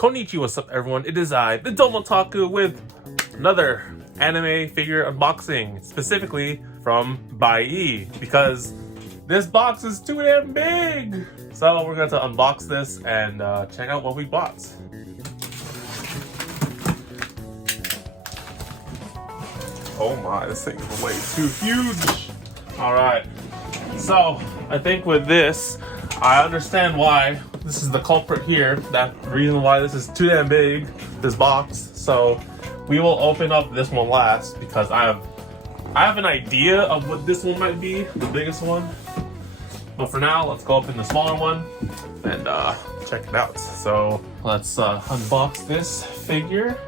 Konnichiwa, what's up everyone? It is I, TheDomotaku, with another anime figure unboxing, specifically from Buyee, because this box is too damn big! So we're going to unbox this and check out what we bought. Oh my, this thing is way too huge! Alright, so I think with this, I understand why this is the culprit here, that reason why this is too damn big, this box. So we will open up this one last because I have an idea of what this one might be, the biggest one. But for now, let's go open the smaller one and check it out. So let's unbox this figure.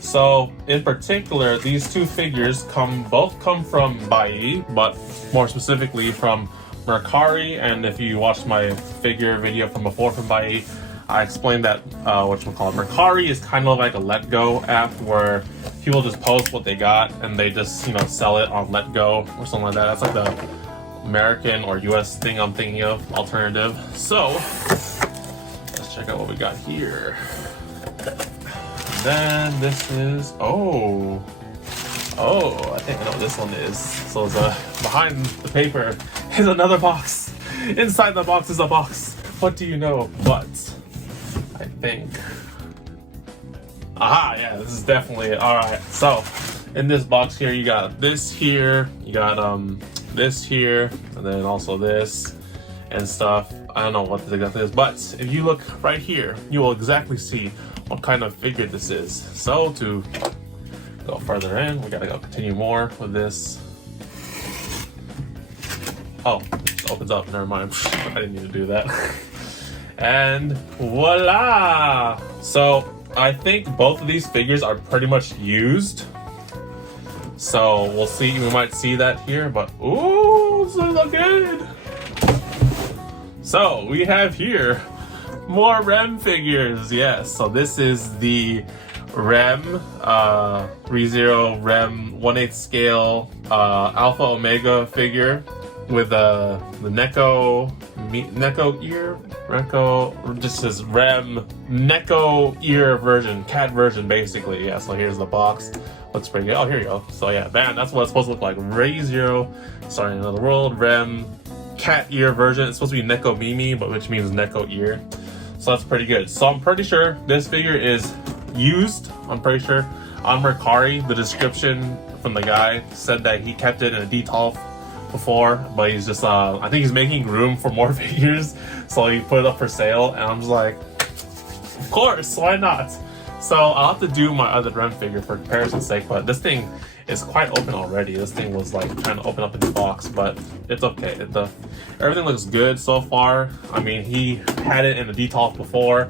So in particular, these two figures both come from Buyee, but more specifically from Mercari. And if you watched my figure video from before from Buyee, I explained that Mercari is kind of like a Let Go app where people just post what they got and they just sell it on Let Go or something like that. That's like the American or US thing I'm thinking of, alternative. So let's check out what we got here. Then this is I think I know what this one is. So behind the paper is another box. Inside the box is a box. What do you know? But I think, yeah, this is definitely alright. So in this box here, you got this here, you got this here, and then also this and stuff. I don't know what exactly is, but if you look right here, you will exactly see what kind of figure this is. So to go further in, we gotta go continue more with this. Oh, it opens up, never mind. I didn't need to do that. And voila! So I think both of these figures are pretty much used. So we'll see, we might see that here, but ooh, this looks good. So we have here more REM figures, yes. So this is the REM, ReZero REM 1/8 scale Alpha Omega figure with the Neko ear, just says REM Neko ear version, cat version basically. Yeah, so here's the box. Looks pretty good. Oh, here you go. So yeah, bam, that's what it's supposed to look like. ReZero, starting another world, REM cat ear version. It's supposed to be Neko Mimi, but which means Neko ear. So that's pretty good. So I'm pretty sure this figure is used. I'm pretty sure on Mercari, the description from the guy said that he kept it in a detolf before, but he's just I think he's making room for more figures, so he put it up for sale. And I'm just like, of course, why not? So I'll have to do my other REM figure for comparison's sake, but this thing is quite open already. This thing was like trying to open up its box, but it's okay. Everything looks good so far. I mean, he had it in a detolf before.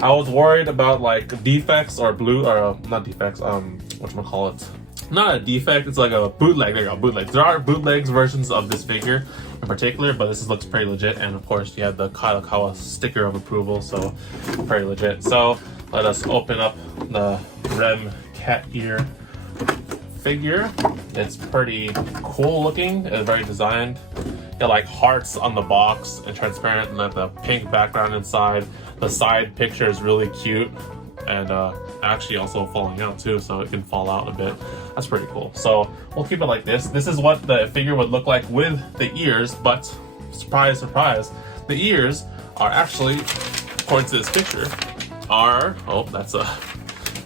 I was worried about like defects or not defects, whatchamacallit. Not a defect, it's like a bootleg. There you go, bootlegs. There are bootlegs versions of this figure in particular, but this looks pretty legit. And of course, you have the Kadokawa sticker of approval, so pretty legit. So let us open up the REM cat ear figure. It's pretty cool looking. It's very designed. Got like hearts on the box and transparent, and then the pink background inside. The side picture is really cute, and actually also falling out too, so it can fall out a bit. That's pretty cool. So we'll keep it like this. This is what the figure would look like with the ears, but surprise, surprise, the ears are actually, according to this picture,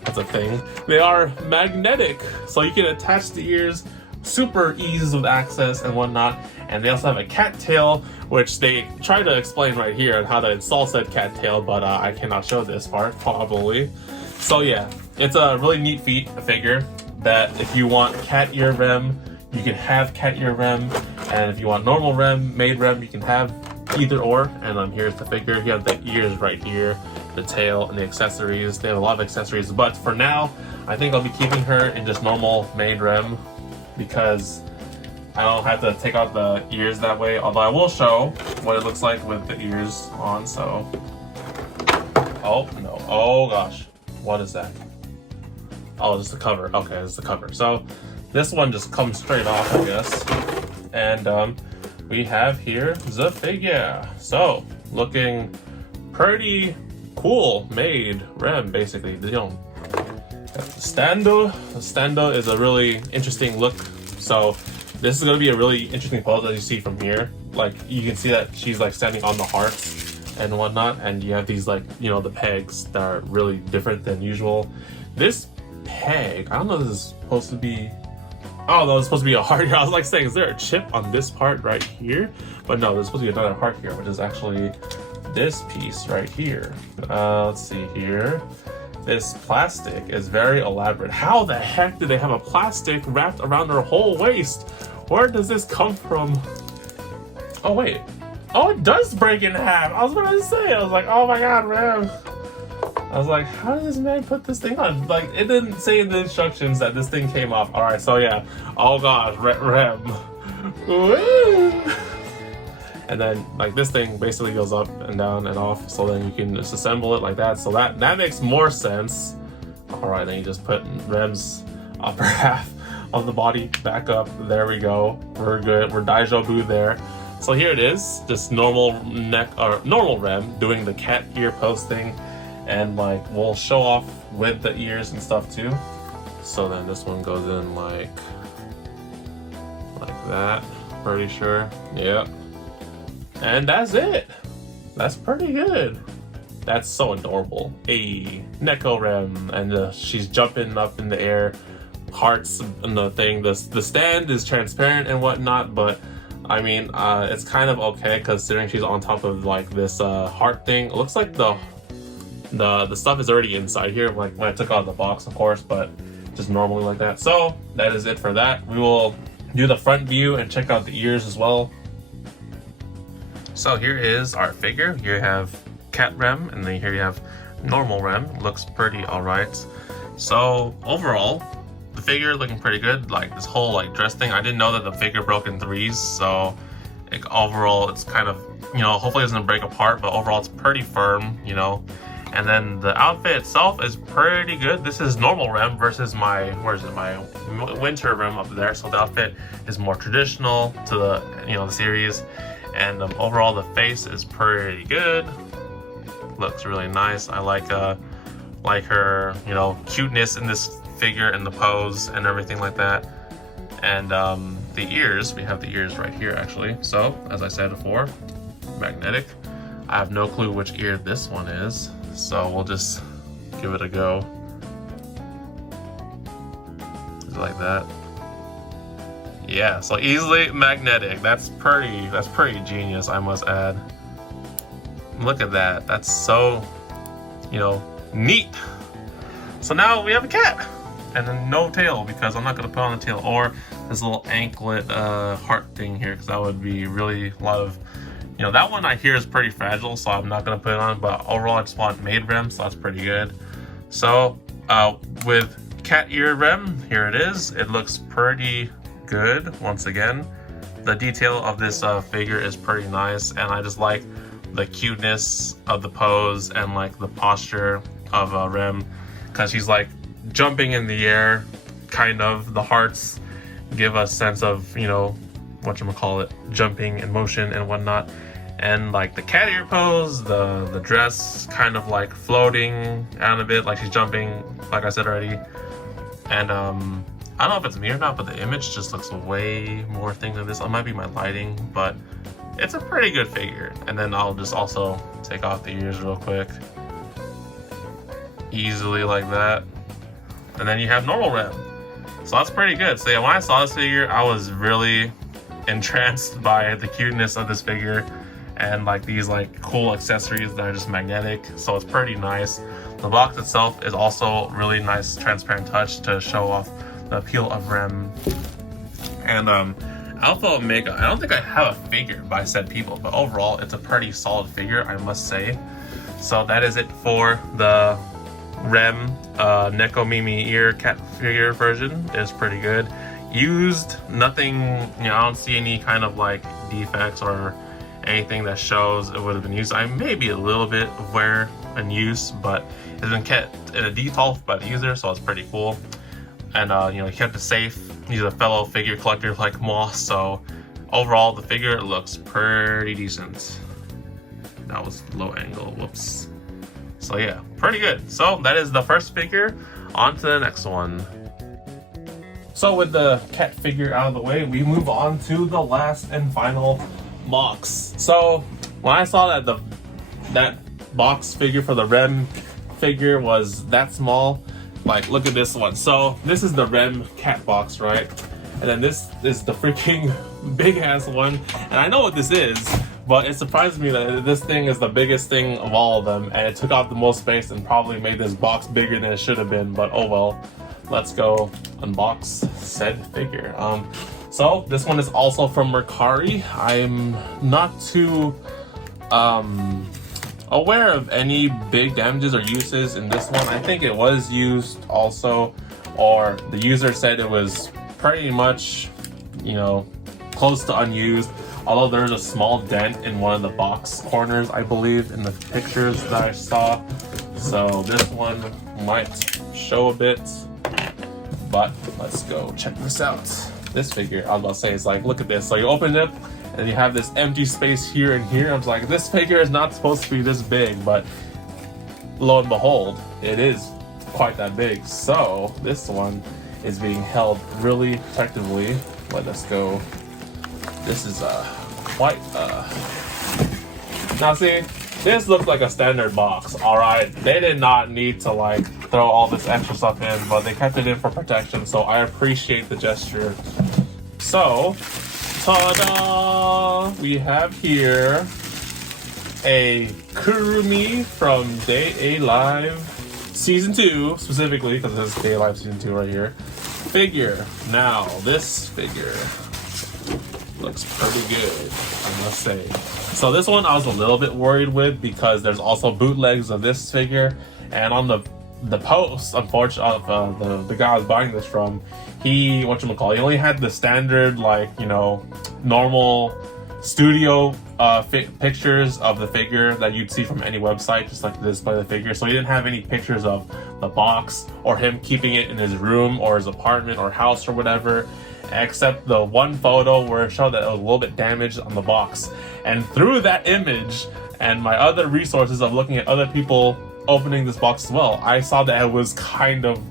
that's a thing. They are magnetic, so you can attach the ears, super ease of access and whatnot. And they also have a cat tail, which they try to explain right here on how to install said cat tail, but I cannot show this part probably. So yeah, it's a really neat figure that if you want cat ear REM, you can have cat ear REM, and if you want normal REM, maid REM, you can have either or. And here's the figure. You have the ears right here, the tail, and the accessories. They have a lot of accessories, but for now, I think I'll be keeping her in just normal maid REM because I don't have to take out the ears that way, although I will show what it looks like with the ears on. So, oh no, oh gosh, what is that? Oh, it's the cover. Okay, it's the cover. So this one just comes straight off, I guess. And we have here the figure. So looking pretty cool made rem, basically. You know, the stando is a really interesting look. So this is gonna be a really interesting pose as you see from here. Like you can see that she's like standing on the hearts and whatnot, and you have these like, you know, the pegs that are really different than usual. This peg, I don't know if this is supposed to be, oh no, it's supposed to be a heart here. I was like saying, is there a chip on this part right here? But no, there's supposed to be another heart here, which is actually this piece right here. Let's see here. This plastic is very elaborate. How the heck did they have a plastic wrapped around her whole waist? Where does this come from? Oh wait. Oh, it does break in half. I was about to say, I was like, oh my god, Rem. I was like, how did this man put this thing on? Like, it didn't say in the instructions that this thing came off. All right, so yeah. Oh gosh, Rem. Woo! And then, like, this thing basically goes up and down and off, so then you can just assemble it like that. So that makes more sense. All right, then you just put Rem's upper half of the body back up. There we go. We're good. We're Daijobu there. So here it is, just normal neck or normal Rem doing the cat ear pose thing, and like we'll show off with the ears and stuff too. So then this one goes in like that, pretty sure. Yep. And that's it. That's pretty good. That's so adorable. A Neko Rem, and she's jumping up in the air, hearts and the thing. The stand is transparent and whatnot, but I mean, it's kind of okay considering she's on top of like this heart thing. It looks like the stuff is already inside here, like when I took out the box, of course, but just normally like that. So that is it for that. We will do the front view and check out the ears as well. So here is our figure. Here you have cat Rem, and then here you have normal Rem. Looks pretty alright. So overall, the figure looking pretty good. Like this whole like dress thing, I didn't know that the figure broke in threes, so like overall it's kind of, you know, hopefully it doesn't break apart, but overall it's pretty firm, you know. And then the outfit itself is pretty good. This is normal Rem versus my, where is it, my winter Rem up there. So the outfit is more traditional to the, you know, the series. And overall the face is pretty good. Looks really nice. I like her, you know, cuteness in this figure and the pose and everything like that. And the ears, we have the ears right here actually. So as I said before, magnetic. I have no clue which ear this one is, so we'll just give it a go. Is it like that? Yeah, so easily magnetic. That's pretty genius, I must add. Look at that. That's so, you know, neat. So now we have a cat. And then no tail, because I'm not gonna put on the tail, or this little anklet heart thing here, because that would be really a lot of, you know, that one I hear is pretty fragile, so I'm not gonna put it on. But overall, I just want made Rem, so that's pretty good. So with cat ear Rem, here it is. It looks pretty good. Once again, the detail of this figure is pretty nice, and I just like the cuteness of the pose and like the posture of Rem, because she's like jumping in the air, kind of. The hearts give a sense of, you know, whatchamacallit, jumping in motion and whatnot. And like the cat ear pose, the dress kind of like floating out a bit, like she's jumping, like I said already. And I don't know if it's me or not, but the image just looks way more thing than this. It might be my lighting, but it's a pretty good figure. And then I'll just also take off the ears real quick. Easily like that. And then you have normal Rem. So that's pretty good. So yeah, when I saw this figure, I was really entranced by the cuteness of this figure and like these like cool accessories that are just magnetic. So it's pretty nice. The box itself is also really nice transparent touch to show off the appeal of Rem. And Alpha Omega, I don't think I have a figure by said people, but overall it's a pretty solid figure, I must say. So that is it for the Rem Neko Mimi ear cat figure version. Is pretty good. Used, nothing, you know, I don't see any kind of like defects or anything that shows it would have been used. I maybe a little bit of wear and use, but it's been kept in a detail by the user, so it's pretty cool. And you know, he kept it safe. He's a fellow figure collector like Moss, so overall the figure looks pretty decent. That was low angle, whoops. So yeah, pretty good. So that is the first figure. On to the next one. So with the cat figure out of the way, we move on to the last and final box. So when I saw that that box figure for the Rem figure was that small, like look at this one. So this is the Rem cat box, right? And then this is the freaking big ass one. And I know what this is, but it surprised me that this thing is the biggest thing of all of them, and it took out the most space and probably made this box bigger than it should have been, but oh well. Let's go unbox said figure. So this one is also from Mercari. I'm not too aware of any big damages or uses in this one. I think it was used also, or the user said it was pretty much, you know, close to unused. Although there's a small dent in one of the box corners, I believe, in the pictures that I saw. So this one might show a bit, but let's go check this out. This figure, I was about to say, is like, look at this. So you open it, and you have this empty space here and here. I was like, this figure is not supposed to be this big, but lo and behold, it is quite that big. So this one is being held really protectively. Let us go. This is quite now see, this looks like a standard box, alright? They did not need to like throw all this extra stuff in, but they kept it in for protection, so I appreciate the gesture. So, ta-da! We have here a Kurumi from Day A Live Season 2, specifically, because this is Day A Live Season 2 right here. Figure. Now, this figure looks pretty good, I must say. So this one I was a little bit worried with because there's also bootlegs of this figure, and on the post, unfortunately, of the guy I was buying this from, he only had the standard, like, you know, normal studio pictures of the figure that you'd see from any website, just like to display the figure. So he didn't have any pictures of the box or him keeping it in his room or his apartment or house or whatever, except the one photo where it showed that it was a little bit damaged on the box. And through that image and my other resources of looking at other people opening this box as well, I saw that it was kind of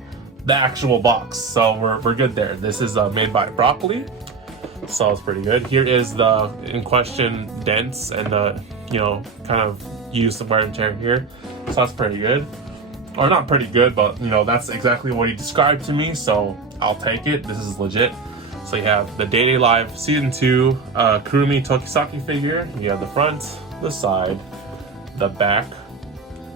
the actual box. So we're good there. This is made by Broccoli, so it's pretty good. Here is the in question dents and you know, kind of used some wear and tear here, so that's pretty good. Or not pretty good, but you know, that's exactly what he described to me, so I'll take it. This is legit. So you have the Day Live Season 2 Kurumi Tokisaki figure. You have the front, the side, the back.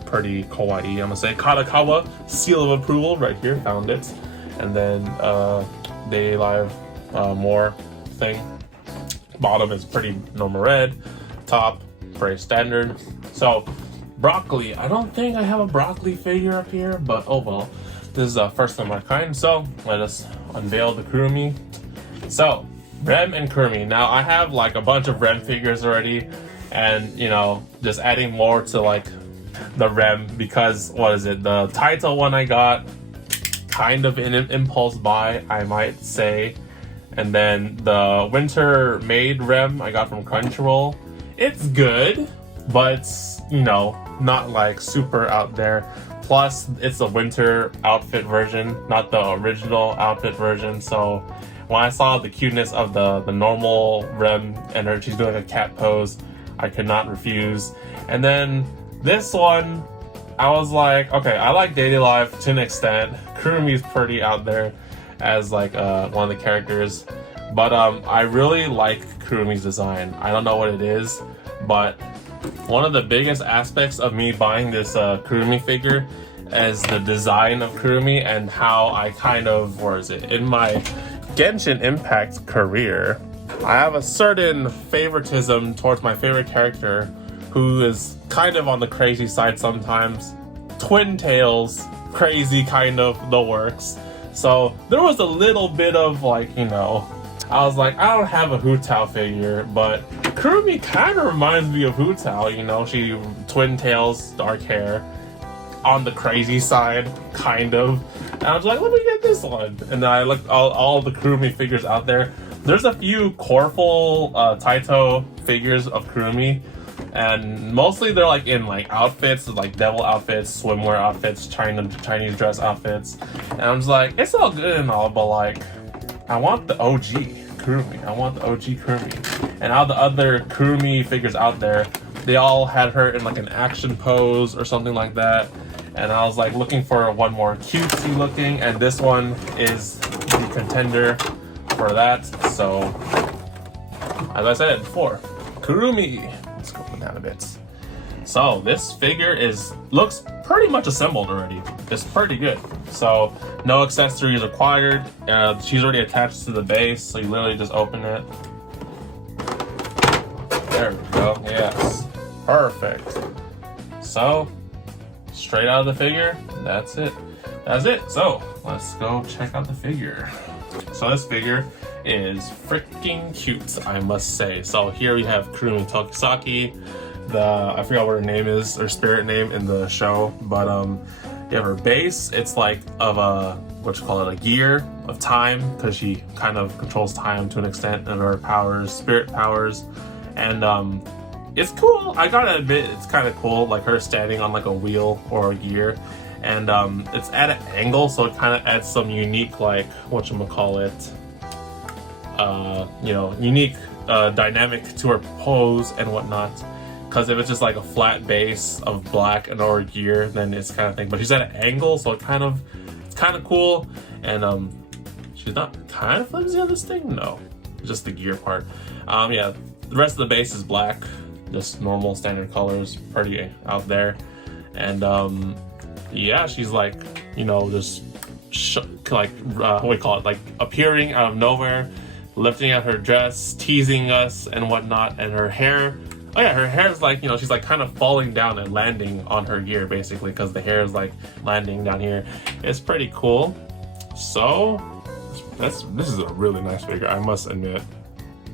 Pretty kawaii, I'm gonna say. Kadakawa seal of approval right here, found it. And then Day Live more thing. Bottom is pretty normal red. Top, very standard. So Broccoli, I don't think I have a Broccoli figure up here, but oh well. This is first of my kind, so let us unveil the Kurumi. So, Rem and Kurumi. Now, I have like a bunch of Rem figures already, and you know, just adding more to like the Rem because, what is it? The Taito one I got, kind of an impulse buy, I might say. And then the Winter Made Rem I got from Crunchyroll. It's good, but you know, not like super out there. Plus, it's a winter outfit version, not the original outfit version, so when I saw the cuteness of the normal Rem and her, she's doing a cat pose, I could not refuse. And then this one, I was like, okay, I like Day Live to an extent. Kurumi's pretty out there as like one of the characters, but I really like Kurumi's design. I don't know what it is, but one of the biggest aspects of me buying this Kurumi figure is the design of Kurumi and how I kind of, where is it? In my Genshin Impact career, I have a certain favoritism towards my favorite character who is kind of on the crazy side sometimes. Twin Tails, crazy kind of the works. So there was a little bit of like, you know, I was like, I don't have a Hu Tao figure, but Kurumi kind of reminds me of Hu Tao, you know, she Twin Tails, dark hair, on the crazy side, kind of. And I was like, let me get this one. And then I looked all the Kurumi figures out there. There's a few Coreful Taito figures of Kurumi, and mostly they're like in like outfits, like devil outfits, swimwear outfits, Chinese dress outfits, and I'm just like, it's all good and all, but like, I want the OG Kurumi. I want the OG Kurumi. And all the other Kurumi figures out there, they all had her in like an action pose or something like that. And I was like looking for one more cutesy looking, and this one is the contender for that. So, as I said before, Kurumi. Let's go down a bit. So this figure looks pretty much assembled already. It's pretty good. So no accessories required. She's already attached to the base, so you literally just open it. There we go. Yes, perfect. So straight out of the figure, that's it. That's it. So let's go check out the figure. So this figure is freaking cute, I must say. So here we have Kurumi Tokisaki. I forgot what her name is, her spirit name in the show, but you have her base. It's like of a gear of time, because she kind of controls time to an extent, and her powers, spirit powers, and it's cool. I gotta admit, it's kind of cool, like her standing on like a wheel or a gear, and it's at an angle, so it kind of adds some unique, like, whatchamacallit, unique dynamic to her pose and whatnot. Because if it's just like a flat base of black and or gear, then it's kind of thing. But she's at an angle, so it's kind of cool. And she's not kind of flimsy on this thing. No, just the gear part. Yeah, the rest of the base is black, just normal standard colors, pretty out there. And yeah, she's like, just what do we call it? Like appearing out of nowhere, lifting out her dress, teasing us and whatnot, and her hair. Oh yeah, her hair is like, she's like kind of falling down and landing on her gear basically, because the hair is like landing down here. It's pretty cool. So this is a really nice figure, I must admit.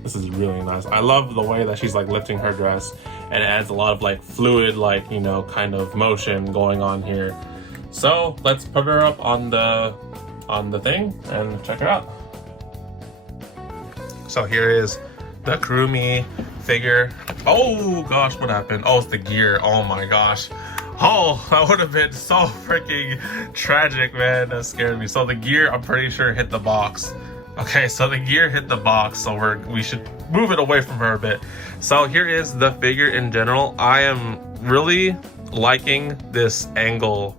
This is really nice. I love the way that she's like lifting her dress, and it adds a lot of like fluid, like, kind of motion going on here. So let's put her up on the thing and check her out. So here is the Kurumi figure. Oh gosh, what happened? Oh, it's the gear. Oh my gosh. Oh, that would have been so freaking tragic, man. That scared me. So the gear, I'm pretty sure, hit the box. Okay, so the gear hit the box, so we should move it away from her a bit. So here is the figure in general. I am really liking this angle.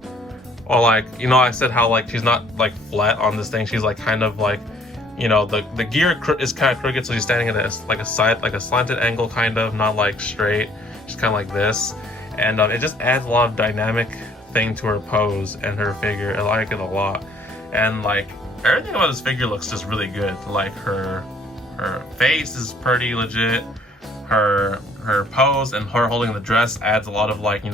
Or like, I said how like she's not like flat on this thing. She's like kind of like, the gear is kind of crooked, so she's standing at a slanted angle, kind of, not like straight. She's kind of like this, and it just adds a lot of dynamic thing to her pose and her figure. I like it a lot, and like everything about this figure looks just really good. Like her face is pretty legit. Her pose and her holding the dress adds a lot of like, the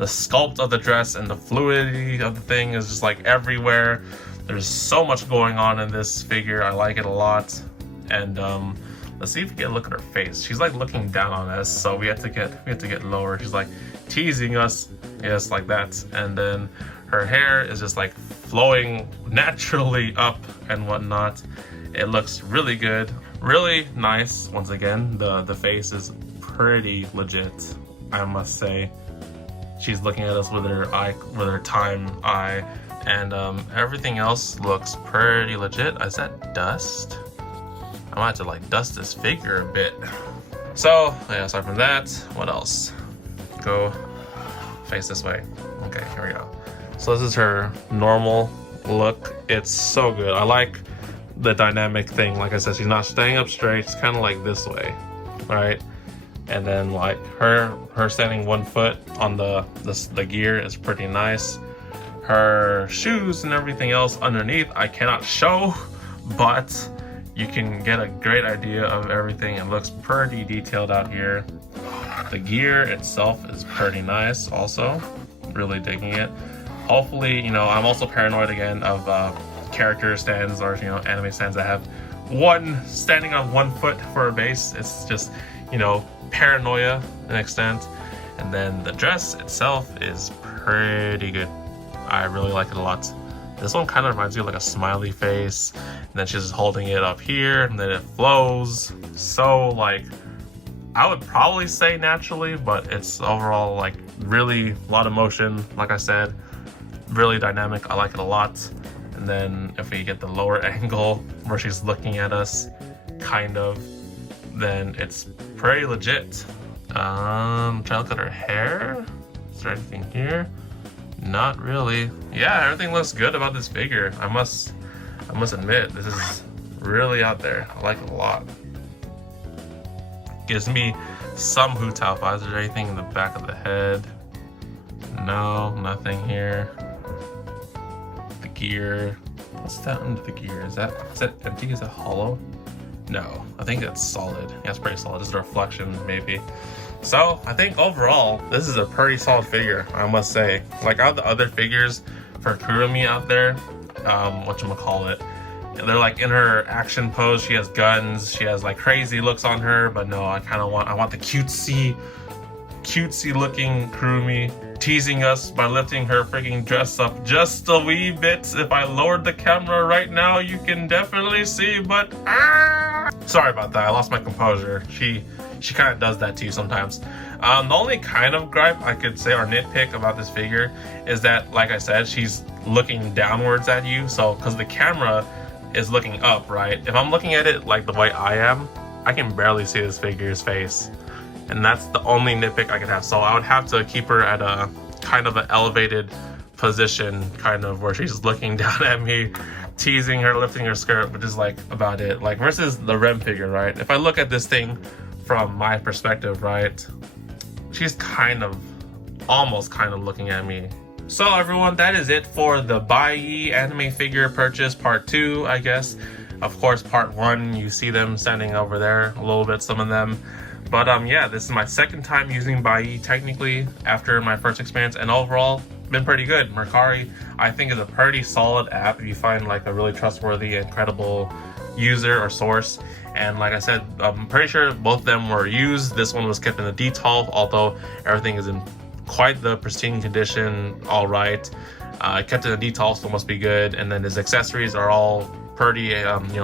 sculpt of the dress and the fluidity of the thing is just like everywhere. There's so much going on in this figure. I like it a lot. And let's see if we get a look at her face. She's like looking down on us, so we have to get lower. She's like teasing us, yes, like that. And then her hair is just like flowing naturally up and whatnot. It looks really good, really nice. Once again, the face is pretty legit, I must say. She's looking at us with her time eye. And everything else looks pretty legit. Is that dust? I might have to like dust this figure a bit. So yeah, aside from that, what else? Go face this way. Okay, here we go. So this is her normal look. It's so good. I like the dynamic thing. Like I said, she's not staying up straight. It's kind of like this way, right? And then like her standing 1 foot on the gear is pretty nice. Her shoes and everything else underneath I cannot show, but you can get a great idea of everything. It looks pretty detailed out here. The gear itself is pretty nice also. Really digging it. Hopefully, I'm also paranoid again of character stands or anime stands that have standing on 1 foot for a base. It's just, paranoia to an extent. And then the dress itself is pretty good. I really like it a lot. This one kind of reminds me of like a smiley face, and then she's just holding it up here, and then it flows. So like I would probably say naturally, but it's overall like really a lot of motion. Like I said, really dynamic. I like it a lot. And then if we get the lower angle where she's looking at us, kind of, then it's pretty legit. Try to look at her hair. Is there anything here? Not really. Yeah, everything looks good about this figure. I must admit, this is really out there. I like it a lot. Gives me some Hu Tao vibes. Is there anything in the back of the head? No, nothing here. The gear. What's that under the gear? Is that empty? Is that hollow? No, I think that's solid. Yeah, it's pretty solid. This is a reflection, maybe. So I think overall, this is a pretty solid figure, I must say. Like out of the other figures for Kurumi out there, whatchamacallit, they're like in her action pose, she has guns, she has like crazy looks on her, but no, I want the cutesy looking Kurumi teasing us by lifting her freaking dress up just a wee bit. If I lowered the camera right now, you can definitely see, but sorry about that, I lost my composure. She kind of does that to you sometimes. The only kind of gripe I could say or nitpick about this figure is that, like I said, she's looking downwards at you. So, because the camera is looking up, right? If I'm looking at it like the way I am, I can barely see this figure's face. And that's the only nitpick I could have. So I would have to keep her at a kind of an elevated position, kind of where she's looking down at me, teasing her, lifting her skirt, which is like about it. Like versus the Rem figure, right? If I look at this thing from my perspective, right, she's almost kind of looking at me. So everyone, that is it for the Buyee anime figure purchase part 2, I guess. Of course, part 1, you see them standing over there a little bit, some of them. But yeah, this is my second time using Buyee technically after my first experience, and overall been pretty good. Mercari, I think, is a pretty solid app if you find like a really trustworthy and credible user or source. And like I said, I'm pretty sure both of them were used. This one was kept in a detolf, although everything is in quite the pristine condition. All right, kept in a detolf, so must be good. And then his accessories are all pretty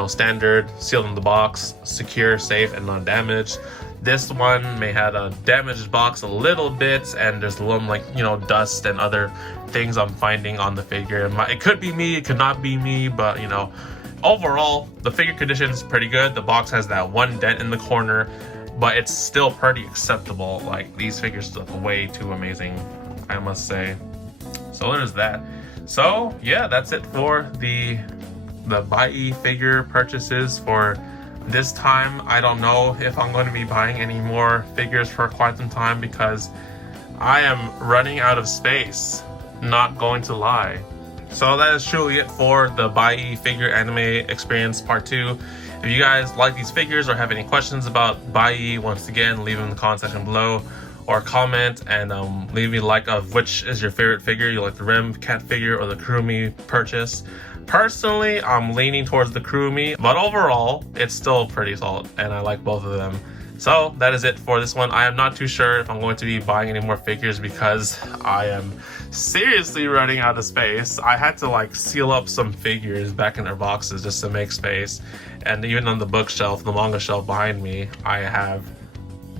standard, sealed in the box, secure, safe, and non-damaged. This one may have a damaged box a little bit, and there's a little dust and other things I'm finding on the figure. It could be me, it could not be me, but overall the figure condition is pretty good. The box has that one dent in the corner, but it's still pretty acceptable. Like, these figures look way too amazing, I must say. So there's that. So yeah, that's it for the Buyee figure purchases for this time. I don't know if I'm going to be buying any more figures for quite some time because I am running out of space, not going to lie. So that is truly it for the Buyee figure anime experience part 2. If you guys like these figures or have any questions about Buyee, once again, leave them in the comment section below, or comment and leave me a like of which is your favorite figure. You like the Rem cat figure or the Kurumi purchase. Personally, I'm leaning towards the Kurumi, but overall, it's still pretty solid, and I like both of them. So that is it for this one. I am not too sure if I'm going to be buying any more figures because I am seriously running out of space. I had to seal up some figures back in their boxes just to make space, and even on the bookshelf, the manga shelf behind me, I have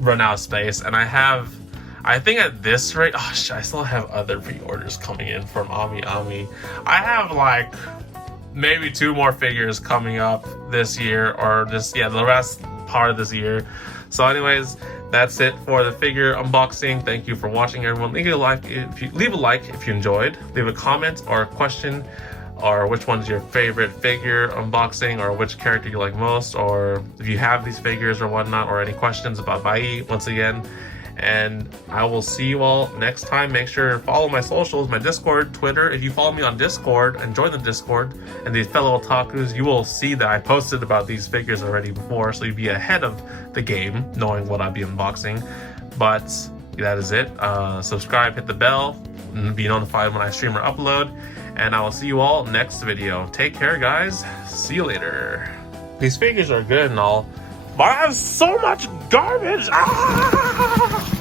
run out of space. And I think at this rate, I still have other pre-orders coming in from Ami. I have maybe 2 more figures coming up this year, or just the rest part of this year. So anyways, that's it for the figure unboxing. Thank you for watching, everyone. Leave a like if you enjoyed. Leave a comment or a question, or which one's your favorite figure unboxing, or which character you like most, or if you have these figures or whatnot, or any questions about Buyee, once again. And I will see you all next time. Make sure to follow my socials, my Discord, Twitter. If you follow me on Discord and join the Discord and these fellow otakus, you will see that I posted about these figures already before, so you'd be ahead of the game knowing what I'll be unboxing. But that is it. Subscribe, hit the bell, and be notified when I stream or upload. And I will see you all next video. Take care, guys. See you later. These figures are good and all, but I have so much garbage. Ah!